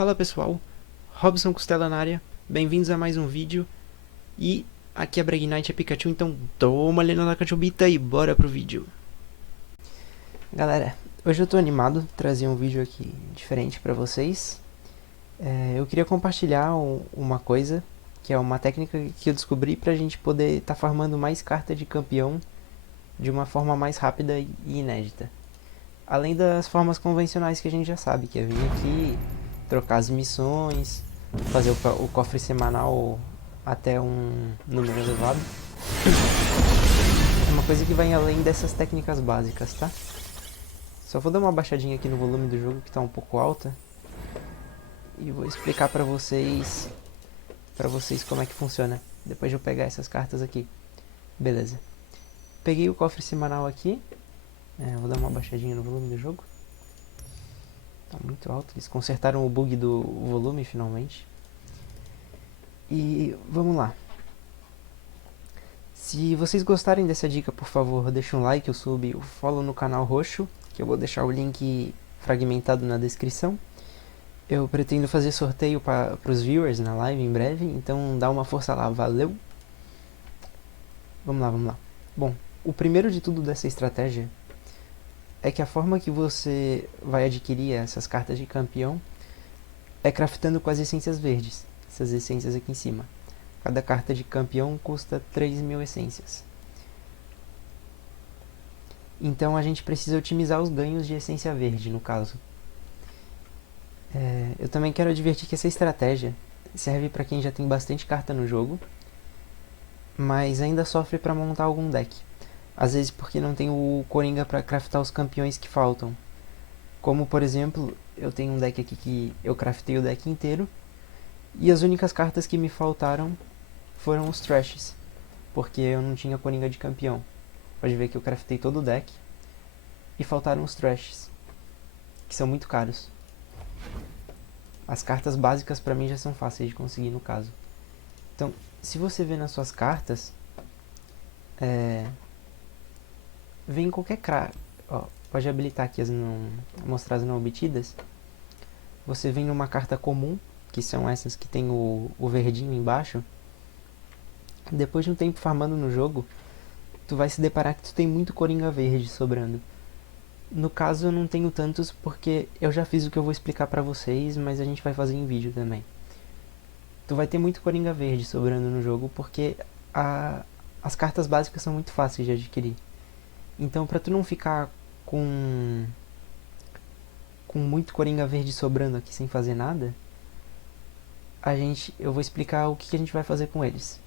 Fala pessoal, Robson Costela na área, bem-vindos a mais um vídeo. E aqui é Bragnite, é Pikachu, então toma ali na cachubita e bora pro vídeo. Galera, hoje eu tô animado, trazer um vídeo aqui diferente pra vocês. Eu queria compartilhar uma coisa, que é uma técnica que eu descobri pra gente poder tá farmando mais carta de campeão de uma forma mais rápida e inédita. Além das formas convencionais que a gente já sabe, que é vir aqui, trocar as missões, fazer o cofre semanal até um número elevado. É uma coisa que vai além dessas técnicas básicas, tá? Só vou dar uma baixadinha aqui no volume do jogo, que tá um pouco alta. E vou explicar pra vocês como é que funciona, depois de eu pegar essas cartas aqui. Beleza. Peguei o cofre semanal aqui. Vou dar uma baixadinha no volume do jogo. Tá muito alto. Eles consertaram o bug do volume finalmente. E vamos lá. Se vocês gostarem dessa dica, por favor, deixa um like, o sub, o follow no canal roxo, que eu vou deixar o link fragmentado na descrição. Eu pretendo fazer sorteio para os viewers na live em breve, então dá uma força lá, valeu? Vamos lá. Bom, o primeiro de tudo dessa estratégia é que a forma que você vai adquirir essas cartas de campeão é craftando com as essências verdes, essas essências aqui em cima. Cada carta de campeão custa 3.000 essências. Então a gente precisa otimizar os ganhos de essência verde, no caso. Eu também quero advertir que essa estratégia serve para quem já tem bastante carta no jogo, mas ainda sofre para montar algum deck. Às vezes porque não tem o Coringa para craftar os campeões que faltam. Como por exemplo, eu tenho um deck aqui que eu craftei o deck inteiro, e as únicas cartas que me faltaram foram os Trashes, porque eu não tinha Coringa de campeão. Pode ver que eu craftei todo o deck e faltaram os Trashes, que são muito caros. As cartas básicas pra mim já são fáceis de conseguir no caso. Então, se você vê nas suas cartas, vem qualquer pode habilitar aqui mostrar as não obtidas. Você vem numa carta comum, que são essas que tem o verdinho embaixo. Depois de um tempo farmando no jogo, tu vai se deparar que tu tem muito Coringa verde sobrando. No caso eu não tenho tantos porque eu já fiz o que eu vou explicar pra vocês, mas a gente vai fazer em vídeo também. Tu vai ter muito Coringa verde sobrando no jogo porque as cartas básicas são muito fáceis de adquirir. Então pra tu não ficar com muito Coringa verde sobrando aqui sem fazer nada, eu vou explicar o que a gente vai fazer com eles.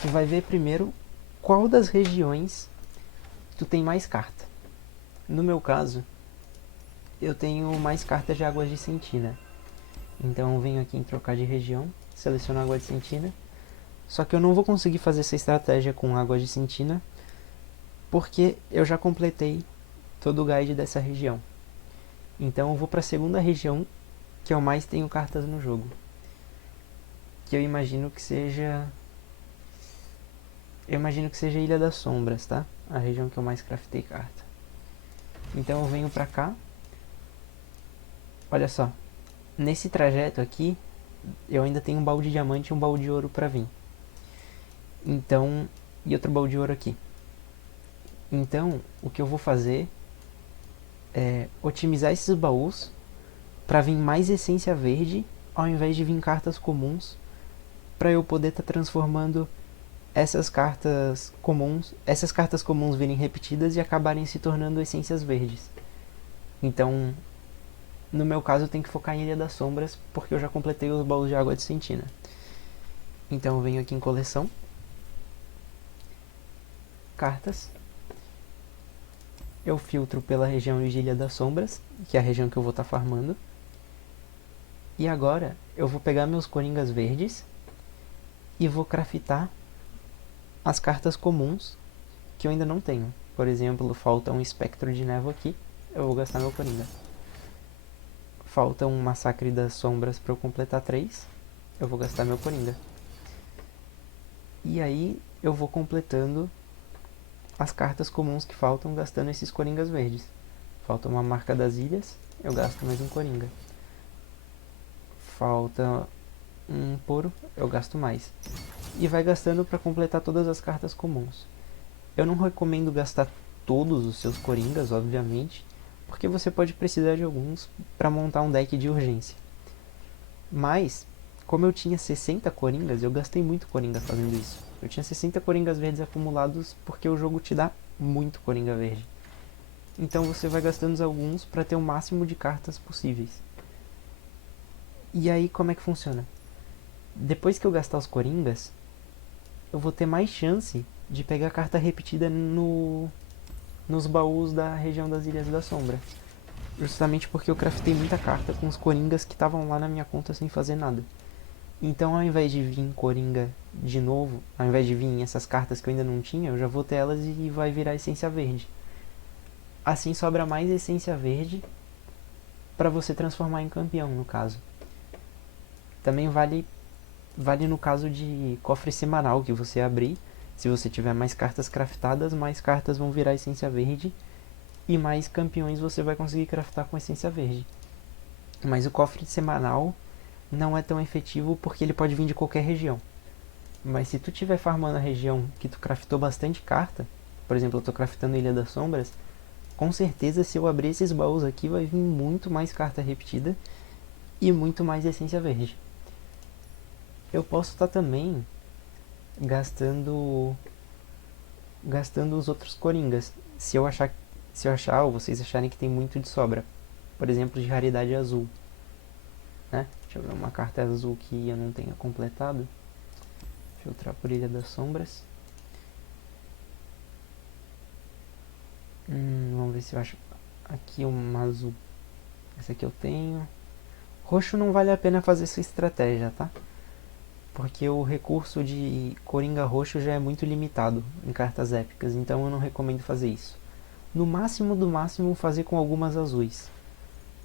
Tu vai ver primeiro qual das regiões tu tem mais carta. No meu caso, eu tenho mais cartas de Águas de Sentina. Então eu venho aqui em trocar de região, seleciono Água de Sentina. Só que eu não vou conseguir fazer essa estratégia com Água de Sentina, porque eu já completei todo o guide dessa região. Então eu vou para a segunda região que eu mais tenho cartas no jogo, que eu imagino que seja Ilha das Sombras, tá? A região que eu mais craftei carta. Então eu venho pra cá. Olha só, nesse trajeto aqui eu ainda tenho um baú de diamante e um baú de ouro pra vir. Então, e outro baú de ouro aqui. Então, o que eu vou fazer é otimizar esses baús pra vir mais essência verde, ao invés de vir cartas comuns, pra eu poder estar transformando essas cartas comuns virem repetidas e acabarem se tornando essências verdes. Então, no meu caso, eu tenho que focar em Ilha das Sombras, porque eu já completei os baús de Água de Sentina. Então eu venho aqui em coleção, cartas, eu filtro pela região de Ilha das Sombras, que é a região que eu vou estar farmando. E agora eu vou pegar meus Coringas verdes e vou craftar as cartas comuns que eu ainda não tenho. Por exemplo, falta um Espectro de Névoa aqui, eu vou gastar meu Coringa. Falta um Massacre das Sombras para eu completar 3, eu vou gastar meu Coringa. E aí eu vou completando as cartas comuns que faltam, gastando esses Coringas verdes. Falta uma marca das ilhas, eu gasto mais um coringa. Falta um poro, eu gasto mais. E vai gastando para completar todas as cartas comuns. Eu não recomendo gastar todos os seus coringas, obviamente, porque você pode precisar de alguns para montar um deck de urgência. Mas, como eu tinha 60 coringas, eu gastei muito coringa fazendo isso. Eu tinha 60 coringas verdes acumulados porque o jogo te dá muito coringa verde. Então você vai gastando alguns para ter o máximo de cartas possíveis. E aí como é que funciona? Depois que eu gastar os coringas, eu vou ter mais chance de pegar carta repetida nos baús da região das Ilhas da Sombra. Justamente porque eu craftei muita carta com os coringas que estavam lá na minha conta sem fazer nada. Então ao invés de vir coringa de novo, ao invés de vir essas cartas que eu ainda não tinha, eu já vou ter elas e vai virar essência verde. Assim sobra mais essência verde para você transformar em campeão, no caso. Também vale no caso de cofre semanal que você abrir. Se você tiver mais cartas craftadas, mais cartas vão virar essência verde e mais campeões você vai conseguir craftar com essência verde. Mas o cofre semanal não é tão efetivo porque ele pode vir de qualquer região. Mas se tu tiver farmando a região que tu craftou bastante carta, por exemplo, eu tô craftando Ilha das Sombras, com certeza se eu abrir esses baús aqui vai vir muito mais carta repetida e muito mais essência verde. Eu posso estar também gastando os outros coringas, se eu achar ou vocês acharem que tem muito de sobra. Por exemplo, de raridade azul, né? Deixa eu ver uma carta azul que eu não tenha completado. Filtrar por Ilha das Sombras. Vamos ver se eu acho aqui uma azul. Essa aqui eu tenho. Roxo não vale a pena fazer essa estratégia, tá? Porque o recurso de coringa roxo já é muito limitado em cartas épicas, então eu não recomendo fazer isso. No máximo do máximo fazer com algumas azuis.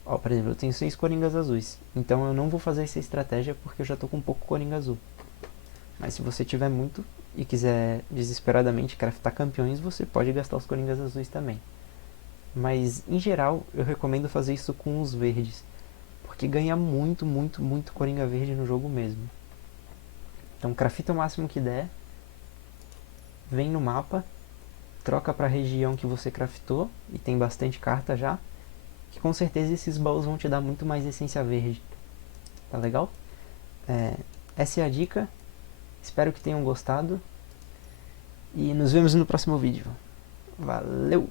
Ó, por exemplo, eu tenho 6 coringas azuis, então eu não vou fazer essa estratégia porque eu já tô com pouco coringa azul. Mas se você tiver muito e quiser desesperadamente craftar campeões, você pode gastar os coringas azuis também. Mas em geral eu recomendo fazer isso com os verdes, porque ganha muito, muito, muito coringa verde no jogo mesmo. Então crafta o máximo que der, vem no mapa, troca para a região que você craftou e tem bastante carta já, que com certeza esses baús vão te dar muito mais essência verde. Tá legal? Essa é a dica, espero que tenham gostado e nos vemos no próximo vídeo. Valeu!